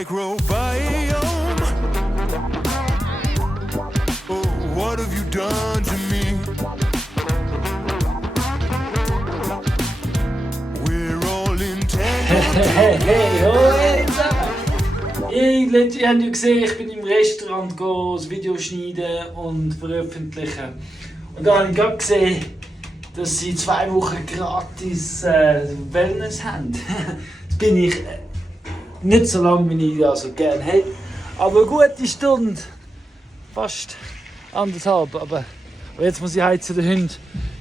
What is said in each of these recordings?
microbiome. Oh, what have you done to me? We're all entangled. Hey, ihr habt ja gesehen, ich bin im Restaurant das Video schneiden und veröffentlichen. Und da habe ich gerade gesehen, dass sie 2 Wochen gratis Wellness haben. Jetzt bin ich nicht so lange, wie ich das so gerne hätte. Aber eine gute Stunde. Fast 1,5. Aber jetzt muss ich heim zu den Hunden.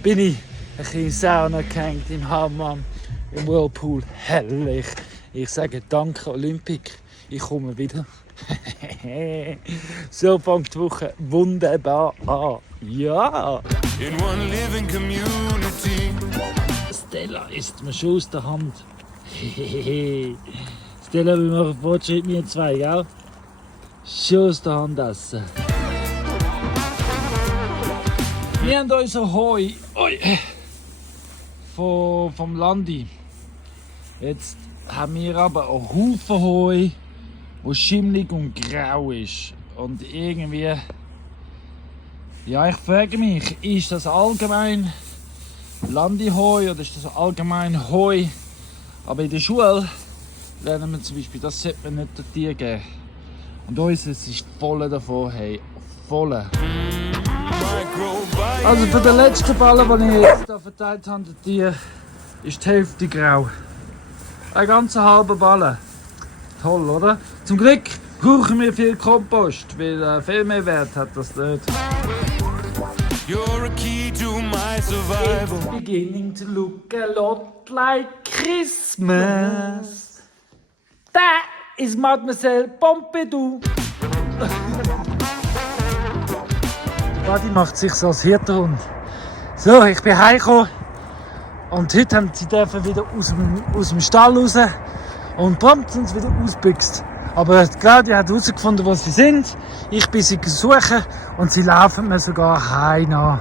Bin ich ein bisschen in die Sauna gehängt, im Hammam, im Whirlpool. Herrlich. Ich sage danke Olympik. Ich komme wieder. So fängt die Woche wunderbar an. Ja! In one living community. Stella ist mir schon aus der Hand. Stella, wir machen Fortschritt, wir 2, gell? Schon aus der Hand essen. Wir haben unser Heu vom Landi. Jetzt haben wir aber einen Haufen Heu, der schimmlig und grau ist. Und irgendwie, ja, ich frage mich, ist das allgemein Landiheu oder ist das allgemein Heu? Aber in der Schule lernen wir zum Beispiel, das sollte man nicht den Tieren geben. Und unseres ist voll davon, hey, voll. Also für den letzten Ballen, den ich jetzt hier verteilt habe, den Tier, ist die Hälfte grau. Ein ganzer halber Ballen. Toll, oder? Zum Glück brauchen wir viel Kompost, weil viel mehr Wert hat das nicht. You're a key to my survival. It's beginning to look a lot like Christmas. That is Mademoiselle Pompidou. Buddy macht sich so als Hirtenhund. So, ich bin heimgekommen. Und heute haben sie wieder aus dem Stall raus. Und prompt sind sie wieder ausgebüxt. Aber Claudia hat herausgefunden, wo sie sind. Ich bin sie suchen und sie laufen mir sogar heim nach.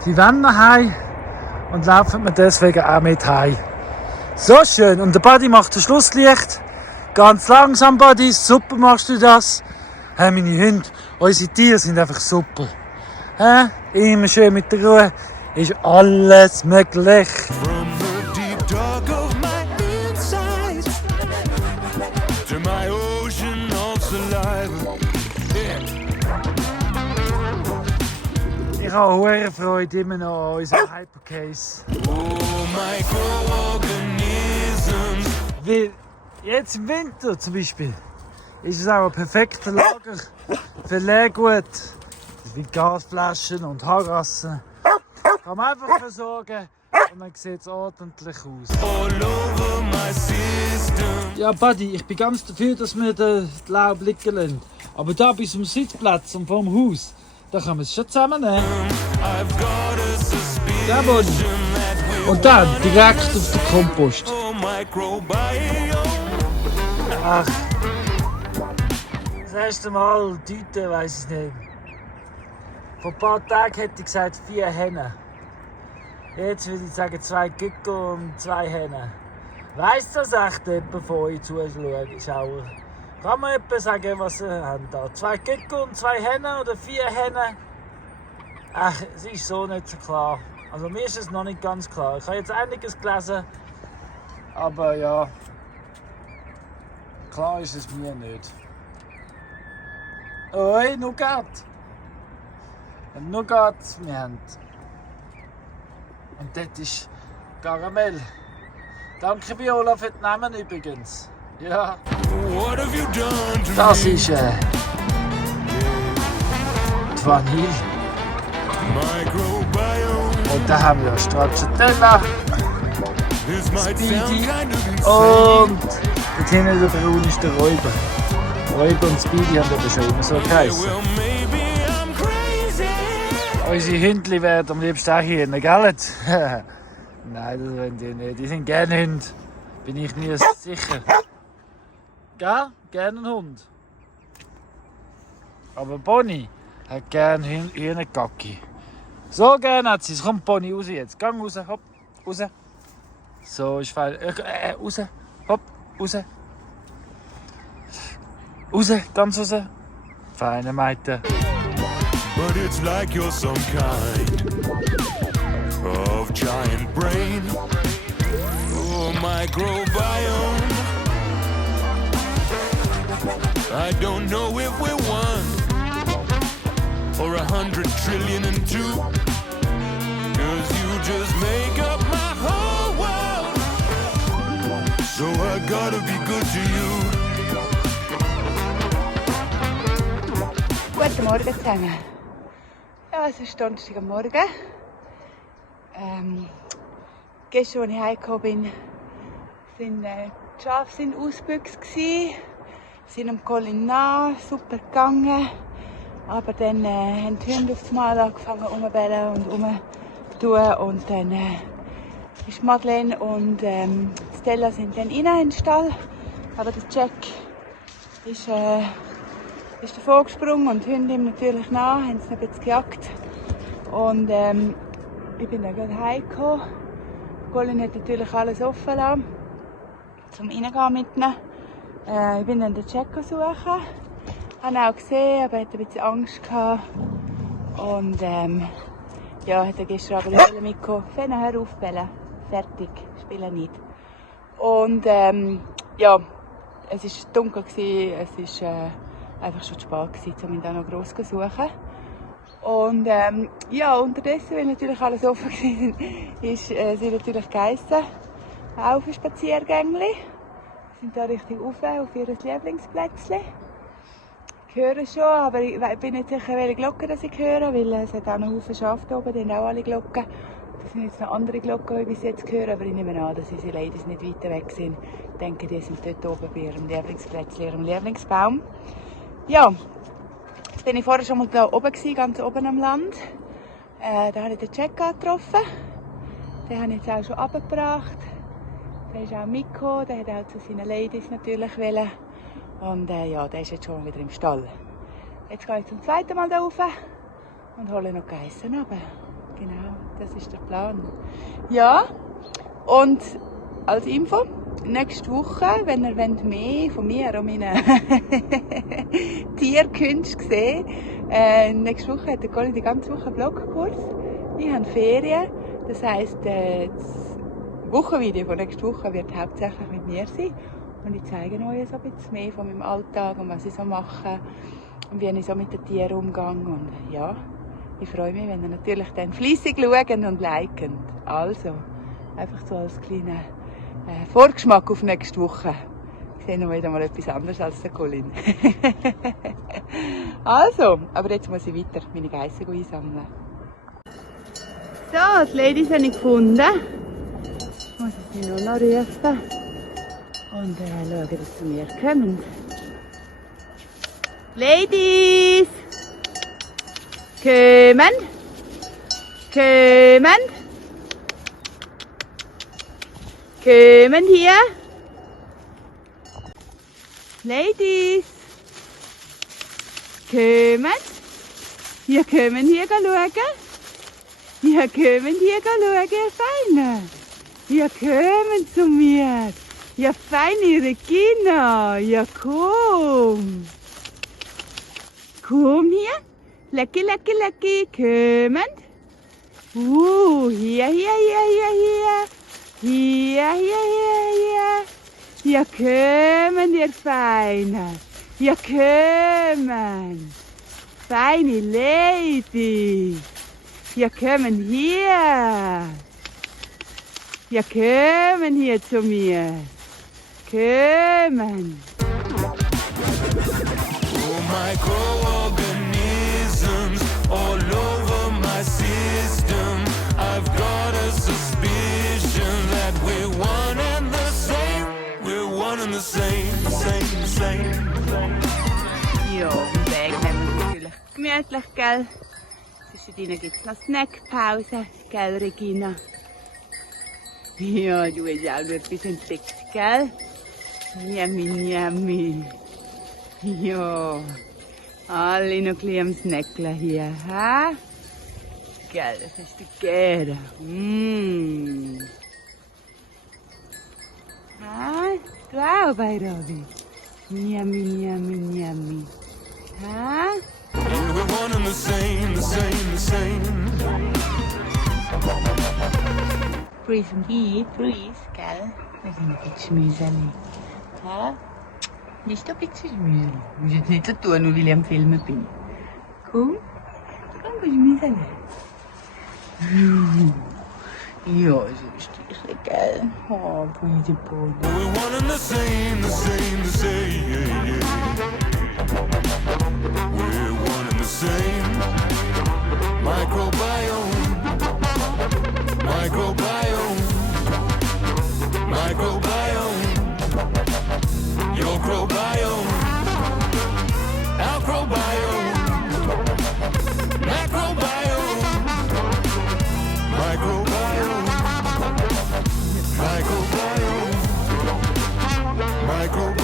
Sie wollen noch heim und laufen mir deswegen auch mit heim. So schön. Und der Buddy macht das Schlusslicht. Ganz langsam, Buddy. Super machst du das. Hey, meine Hunde, unsere Tiere sind einfach super. Immer schön mit der Ruhe. Ist alles möglich. From the deep dark of my inside to my ocean of saliva. Yeah. Ich habe hohe Freude immer noch an unserem Hypercase. Oh, microorganisms. Weil jetzt im Winter zum Beispiel ist es auch ein perfekter Lager für Leergut wie Gasflaschen und Haarrassen. Kann man einfach versorgen und dann sieht es ordentlich aus. All over my system. Ja, Buddy, ich bin ganz dafür, dass wir den Laub liegen lassen. Aber da bis zum Sitzplatz und vom Haus, da können wir es schon zusammennehmen. I've got a suspicion Ja, Buddy. that we Und dann direkt auf den Kompost. oh, microbiome. Ach, das erste Mal Tüte, weiss ich nicht. Vor ein paar Tagen hätte ich gesagt 4 Hennen. Jetzt würde ich sagen 2 Gückel und 2 Hennen. Weiss das echt jemand von euch Zuschauer? Kann man jemand sagen, was sie haben da? 2 Gückel und 2 Hennen oder 4 Hennen? Ach, es ist so nicht so klar. Also mir ist es noch nicht ganz klar. Ich habe jetzt einiges gelesen, aber ja, klar ist es mir nicht. Oi, Nougat! Ein Nougat wir haben. Und das ist Karamell. Danke Viola für den Namen übrigens. Ja. What have you done to Das me? ist die Vanille. Microbiome. Und da haben wir Stracciatella. This might Speedy. sound kind of insane. Und dort hinten der Braun ist der Räuber. Räuber und Speedy haben aber schon immer so geheißen. Well, maybe I'm crazy. Unsere Hündli werden am liebsten auch hier, gell? Nein, das wollen die nicht. Die sind gerne Hunde. Bin ich mir sicher. Gell? Gerne ein Hund. Aber Bonnie hat gerne Hühnergacki. So gerne hat sie es. Komm, Bonnie, raus jetzt. Gang raus, hopp, raus. So, ist fein. Raus, hopp, raus. Raus, ganz raus. Feine Meite. But it's like you're some kind of giant brain. Oh, microbiome. I don't know if we're one or 100 trillion and two. 'Cause you just make up my whole world. So I gotta be good to you. Guten Morgen zusammen. Ja, es ist Donnerstag am Morgen. Gestern, als ich heimgekommen bin, sind die Schafe ausgebüxt. Sind am Colin nach, super gegangen. Aber dann haben die Hunde auf einmal angefangen rumzubellen und rumzutun. Und dann ist Madeleine und Stella sind dann rein in den Stall. Aber der Jack ist davon gesprungen und die Hunde ihm natürlich nach, haben es noch ein bisschen gejagt. Und ich bin dann gerade heimgekommen. Colin hat natürlich alles offen gelassen, zum Reingehen mit ihnen. Ich bin dann den Jack suchen. Ich habe ihn auch gesehen, aber er hatte ein bisschen Angst gehabt. Und ja, hat er gestern Abend mitgekommen. Fenner, hör auf bellen. Fertig, spielen nicht. Und ja, es war dunkel, es war einfach schon zu spät gewesen, um ihn dann noch gross zu suchen. Und ja, unterdessen, weil natürlich alles offen war, sind natürlich Geissen auf ein Spaziergängli. Sind da richtig auf ihr Lieblingsplätzchen. Ich höre schon, aber ich bin nicht sicher, welche Glocken das ich höre, weil es hat auch noch Haufen Schafe da oben, die haben auch alle Glocken. Das sind jetzt noch andere Glocken, die ich bis jetzt höre, aber ich nehme an, dass unsere Ladies nicht weiter weg sind. Ich denke, die sind dort oben bei ihrem Lieblingsplätzchen, ihrem Lieblingsbaum. Ja, jetzt bin ich vorher schon mal da oben gewesen, ganz oben am Land. Da habe ich den Jack getroffen. Den habe ich jetzt auch schon abgebracht. Der ist auch mitgekommen, der hat auch zu seinen Ladies natürlich wollen. Und ja, der ist jetzt schon wieder im Stall. Jetzt gehe ich zum zweiten Mal da rauf und hole noch Geissen runter. Genau, das ist der Plan. Ja, und als Info, nächste Woche, wenn ihr mehr von mir und meinen Tierkünsten sehen, nächste Woche hat der Colin die ganze Woche einen Blogkurs. Ich habe Ferien, das heisst, das Wochenvideo von nächster Woche wird hauptsächlich mit mir sein. Und ich zeige euch so ein bisschen mehr von meinem Alltag und was ich so mache und wie ich so mit den Tieren umgehe. Und ja, ich freue mich, wenn ihr natürlich dann fleissig schaut und liken. Also, einfach so als kleiner Vorgeschmack auf nächste Woche. Ich sehe noch wieder mal etwas anderes als der Colin. Also, aber jetzt muss ich weiter meine Geissen einsammeln. So, die Ladies habe ich gefunden. Ich muss sie nur noch rufen und schauen, dass sie zu mir kommen. Ladies! Kommen! Kommen! Kommen hier! Ladies! Kommen! Ihr kommen hier schauen! Ihr kommen hier schauen, ihr Feine! Ihr kommt zu mir! Ja, feine Regina! Ja, komm! Komm hier! Lecki, lecki, lecki! Kommen! Hier, hier, hier, hier, hier! Hier, hier, hier, hier! Ja, kommen, ihr Feine! Ja, kommen! Feine Lady! Ja, kommen hier! Ja, kommen hier zu mir! Kommen! Oh, microorganisms all over my system. I've got a suspicion that we're one and the same. We're one and the same, same. Ja, im Weg haben wir natürlich gemütlich, gell? Zwischendrin gibt es noch Snackpause, gell, Regina? Ja, du hast auch noch etwas entdeckt, gell? Yummy, yummy. Ja, alle noch ein bisschen am Snacklen hier, ha? Gell, das hast du gerne. Ha? Du auch bei Robby? Yummy, yummy, yummy. Hä? Yeah, we're one and the same, the same, the same. Freeze und Heat, Freeze, gell? Wir sind ein bisschen mühselig. Hä? Bist du ein bisschen mühselig? Du musst jetzt nicht so tun, nur weil ich am Filmen bin. Komm, komm, bist du mühselig? Ja, so ist es, gell? Oh, Freeze, Boden. We're one and the same, the same, the same. We're one and the same. Microbiome, microbiome, microbiome. Your microbiome, acrobiome, macrobiome, microbiome, microbiome, microbiome,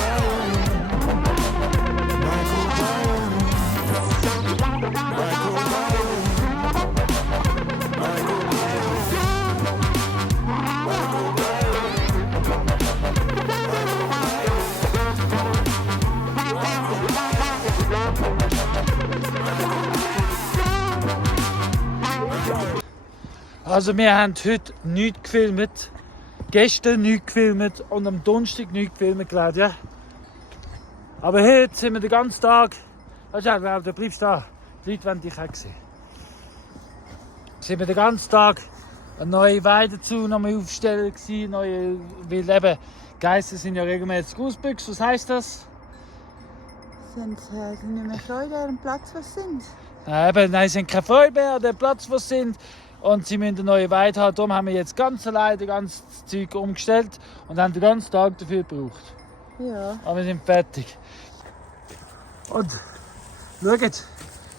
Also wir haben heute nichts gefilmt, gestern nichts gefilmt und am Donnerstag nichts gefilmt, Claudia. Aber heute sind wir den ganzen Tag, du bleibst da, die Leute wollen dich auch sehen. Sind wir den ganzen Tag eine neue Weide zu, nochmal aufstellen gewesen, weil eben Geister sind ja regelmäßig ausgebüxt. Was heisst das? Sind nicht mehr Freude an dem Platz, was sind? Nein, sie sind keine Freude mehr an dem Platz, wo sie sind. Und sie müssen eine neue Weide haben. Darum haben wir jetzt ganz allein das ganze Zeug umgestellt und haben den ganzen Tag dafür gebraucht. Ja. Aber wir sind fertig. Und schaut,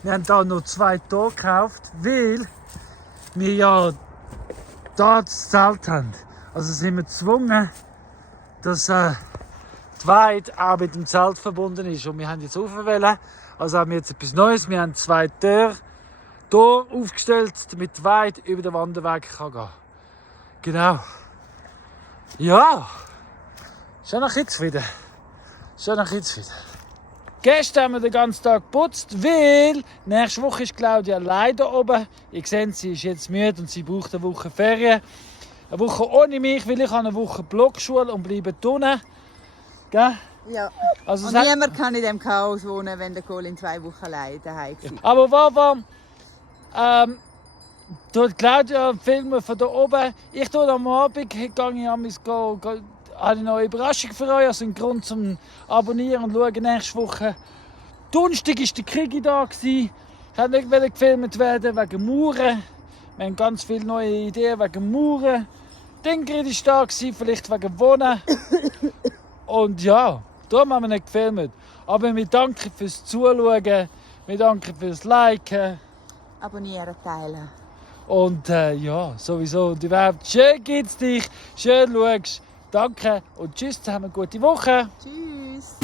wir haben hier noch 2 Tore gekauft, weil wir ja hier das Zelt haben. Also sind wir gezwungen, dass die Weide auch mit dem Zelt verbunden ist. Und wir haben jetzt aufgewählt. Also haben wir jetzt etwas Neues. Wir haben 2 Tore aufgestellt, damit die Weide über den Wanderweg gehen kann. Genau. Ja. Schon noch jetzt wieder. Gestern haben wir den ganzen Tag geputzt, weil nächste Woche ist Claudia leider oben. Ihr seht, sie ist jetzt müde und sie braucht eine Woche Ferien. Eine Woche ohne mich, weil ich eine Woche Blockschule und bleibe unten. Gell? Ja. Also Und niemand kann in diesem Chaos wohnen, wenn der Colin 2 Wochen allein daheim war. Aber tut Claudia filmen von da oben. Ich tue am Abend, habe ich noch eine Überraschung für euch, also einen Grund zum Abonnieren und schauen nächste Woche. Donnerstag war der Krieg da. Ich wollte nicht gefilmt werden wegen Mauern. Wir haben ganz viele neue Ideen wegen Mauern. Ingrid war da, vielleicht wegen Wohnen. Und ja, darum haben wir nicht gefilmt. Aber wir danken fürs Zuschauen, wir danken fürs Liken. Abonnieren, teilen. Und ja, sowieso. Und überhaupt, schön geht's dich, schön schaust. Danke und tschüss zusammen, gute Woche. Tschüss.